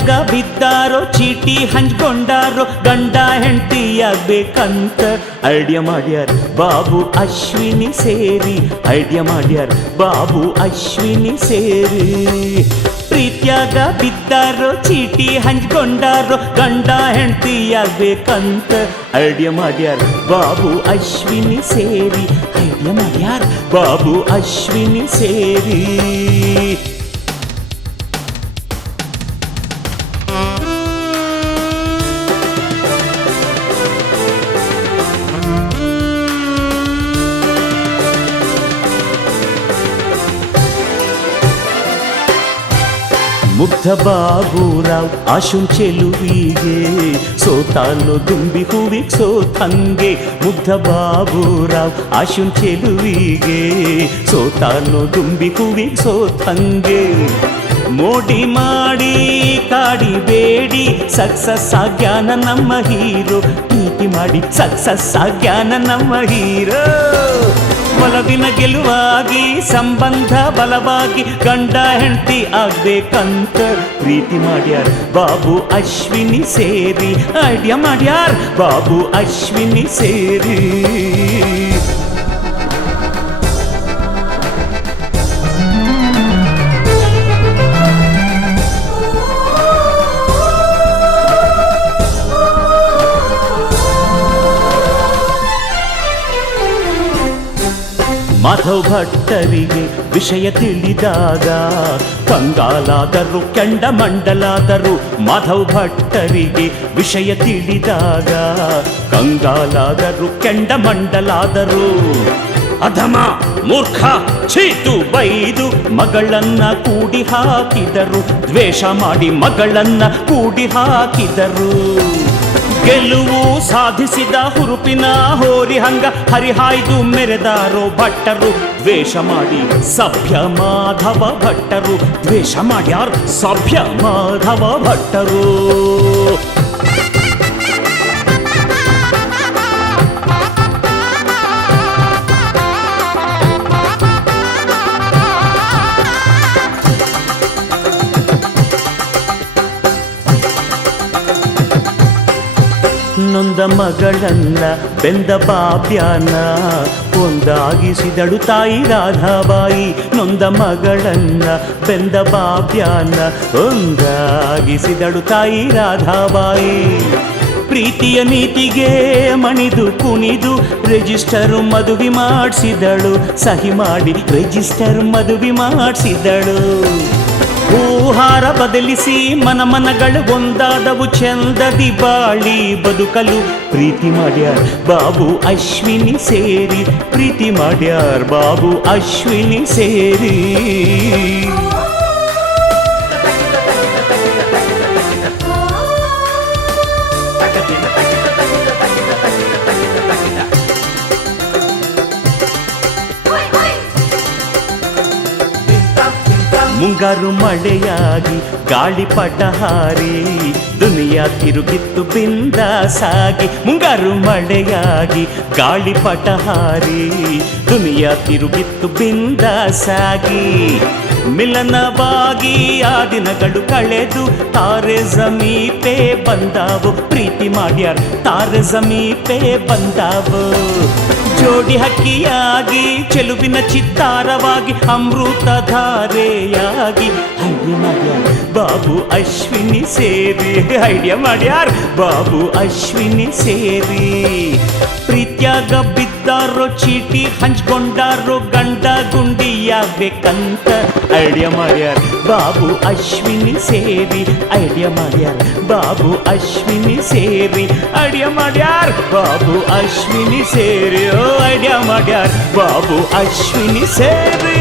ಪ್ರೀತ್ಯಾಗ ಬಿದ್ದಾರೋ ಚೀಟಿ ಹಂಚ್ಕೊಂಡಾರೋ ಗಂಡ ಹೆಂಡತಿಯಾಗಬೇಕಂತ ಐಡಿಯಾ ಮಾಡ್ಯಾರ ಬಾಬು ಅಶ್ವಿನಿ ಸೇರಿ ಐಡಿಯಾ ಮಾಡ್ಯಾರ ಬಾಬು ಅಶ್ವಿನಿ ಸೇರಿ ಪ್ರೀತ್ಯಾಗ ಬಿದ್ದಾರೋ ಚೀಟಿ ಹಂಚ್ಕೊಂಡಾರೋ ಗಂಡ ಹೆಂಡತಿಯಾಗಬೇಕಂತ ಐಡಿಯಾ ಮಾಡ್ಯಾರ ಬಾಬು ಅಶ್ವಿನಿ ಸೇರಿ ಐಡಿಯಾ ಮಾಡ್ಯಾರ ಬಾಬು ಅಶ್ವಿನಿ ಸೇರಿ ಮುಗ್ಧ ಬಾಬುರಾವ್ ಆಶುನ್ ಚೆಲುವಿಗೆ ಸೋತಾಲು ದುಂಬಿ ಹೂವಿಗೆ ಸೋತಂಗೆ ಮುಗ್ಧ ಬಾಬುರಾವ್ ಆಶುನ್ ಚೆಲುವಿಗೆ ಸೋತಾಲು ದುಂಬಿ ಹೂವಿಗೆ ಸೋತಂಗೆ ಮೋಡಿ ಮಾಡಿ ಕಾಡಿಬೇಡಿ ಸಕ್ಸಸ್ ಆಗ್ಯಾನ ನಮ್ಮ ಹೀರೋ ಪ್ರೀತಿ ಮಾಡಿ ಸಕ್ಸಸ್ ಆಗ್ಯಾನ ನಮ್ಮ ಹೀರೋ ಒಲವಿನ ಗೆಲುವಾಗಿ ಸಂಬಂಧ ಬಲವಾಗಿ ಗಂಡ ಹೆಂಡತಿ ಆಗ್ಬೇಕಂತ ಪ್ರೀತಿ ಮಾಡ್ಯಾರ ಬಾಬು ಅಶ್ವಿನಿ ಸೇರಿ ಐಡಿಯಾ ಮಾಡ್ಯಾರ ಬಾಬು ಅಶ್ವಿನಿ ಸೇರಿ ಮಾಧವ್ ಭಟ್ಟರಿಗೆ ವಿಷಯ ತಿಳಿದಾಗ ಕಂಗಾಲಾದರು ಕೆಂಡಮಂಡಲಾದರು ಮಾಧವ್ ಭಟ್ಟರಿಗೆ ವಿಷಯ ತಿಳಿದಾಗ ಕಂಗಾಲಾದರು ಕೆಂಡಮಂಡಲಾದರು ಅಧಮ ಮೂರ್ಖ ಚೀಟು ಬೈದು ಮಗಳನ್ನ ಕೂಡಿ ಹಾಕಿದರು ದ್ವೇಷ ಮಾಡಿ ಮಗಳನ್ನ ಕೂಡಿ ಹಾಕಿದರು ಗೆಲುವು ಸಾಧಿಸಿದ ಹುರುಪಿನ ಹೋರಿ ಹಂಗ ಹರಿಹಾಯ್ದು ಮೆರೆದಾರೋ ಭಟ್ಟರು ದ್ವೇಷ ಮಾಡಿ ಸಭ್ಯ ಮಾಧವ ಭಟ್ಟರು ದ್ವೇಷ ಮಾಡ್ಯಾರ ಸಭ್ಯ ಮಾಧವ ಭಟ್ಟರು ನೊಂದ ಮಗಳನ್ನ ಬೆಂದ ಬಾಬ್ಯಾನ ಒಂದಾಗಿಸಿದಳು ತಾಯಿ ರಾಧಾಬಾಯಿ ನೊಂದ ಮಗಳನ್ನ ಬೆಂದ ಬಾಬ್ಯಾನ ಒಂದಾಗಿಸಿದಳು ತಾಯಿ ರಾಧಾಬಾಯಿ ಪ್ರೀತಿಯ ನೀತಿಗೆ ಮಣಿದು ಕುಣಿದು ರಿಜಿಸ್ಟರ್ ಮದುವೆ ಮಾಡಿಸಿದಳು ಸಹಿ ಮಾಡಿ ರಿಜಿಸ್ಟರ್ ಮದುವೆ ಮಾಡಿಸಿದಳು ಹೂಹಾರ ಬದಲಿಸಿ ಮನಗಳು ಒಂದಾದವು ಚಂದದಿ ಬಾಳಿ ಬದುಕಲು ಪ್ರೀತಿ ಮಾಡ್ಯಾರ ಬಾಬು ಅಶ್ವಿನಿ ಸೇರಿ ಪ್ರೀತಿ ಮಾಡ್ಯಾರ ಬಾಬು ಅಶ್ವಿನಿ ಸೇರಿ ಮುಂಗಾರು ಮಳೆಯಾಗಿ ಗಾಳಿಪಟ ಹಾರಿ ದುನಿಯಾ ತಿರುಗಿತ್ತು ಬಿಂದಾಸಾಗಿ ಮುಂಗಾರು ಮಳೆಯಾಗಿ ಗಾಳಿಪಟ ಹಾರಿ ದುನಿಯಾ ತಿರುಗಿತ್ತು ಬಿಂದಾಸಾಗಿ ಮಿಲನವಾಗಿ ಆ ದಿನಗಳು ಕಳೆದು ತಾರೆ ಸಮೀಪೆ ಬಂದಾವು ಪ್ರೀತಿ ಮಾಡ್ಯಾರ ತಾರೆ ಸಮೀಪೆ ಬಂದಾವು ಜೋಡಿ ಹಕ್ಕಿಯಾಗಿ ಚೆಲುವಿನ ಚಿತ್ತಾರವಾಗಿ ಅಮೃತ ಧಾರೆಯಾಗಿ ಐಡಿಯಾ ಮಾಡ್ಯಾರ ಬಾಬು ಅಶ್ವಿನಿ ಸೇರಿ ಐಡಿಯಾ ಮಾಡ್ಯಾರ ಬಾಬು ಅಶ್ವಿನಿ ಸೇರಿ ಪ್ರೀತ್ಯಾಗ ಬಿದ್ದಾರೋ ಚೀಟಿ ಹಂಚ್ಕೊಂಡಾರೋ ಗಂಡ ಗುಂಡಿಯಾಗಬೇಕಂತ ಐಡಿಯಾ ಮಾಡ್ಯಾರ ಬಾಬು ಅಶ್ವಿನಿ ಸೇರಿ ಐಡಿಯಾ ಮಾಡ್ಯಾರ ಬಾಬು ಅಶ್ವಿನಿ ಸೇರಿ ಐಡಿಯಾ ಮಾಡ್ಯಾರ ಬಾಬು ಅಶ್ವಿನಿ ಸೇರಿ ಐಡಿಯಾ ಮಾಡ್ಯಾರ ಬಾಬು ಅಶ್ವಿನಿ ಸೇರಿ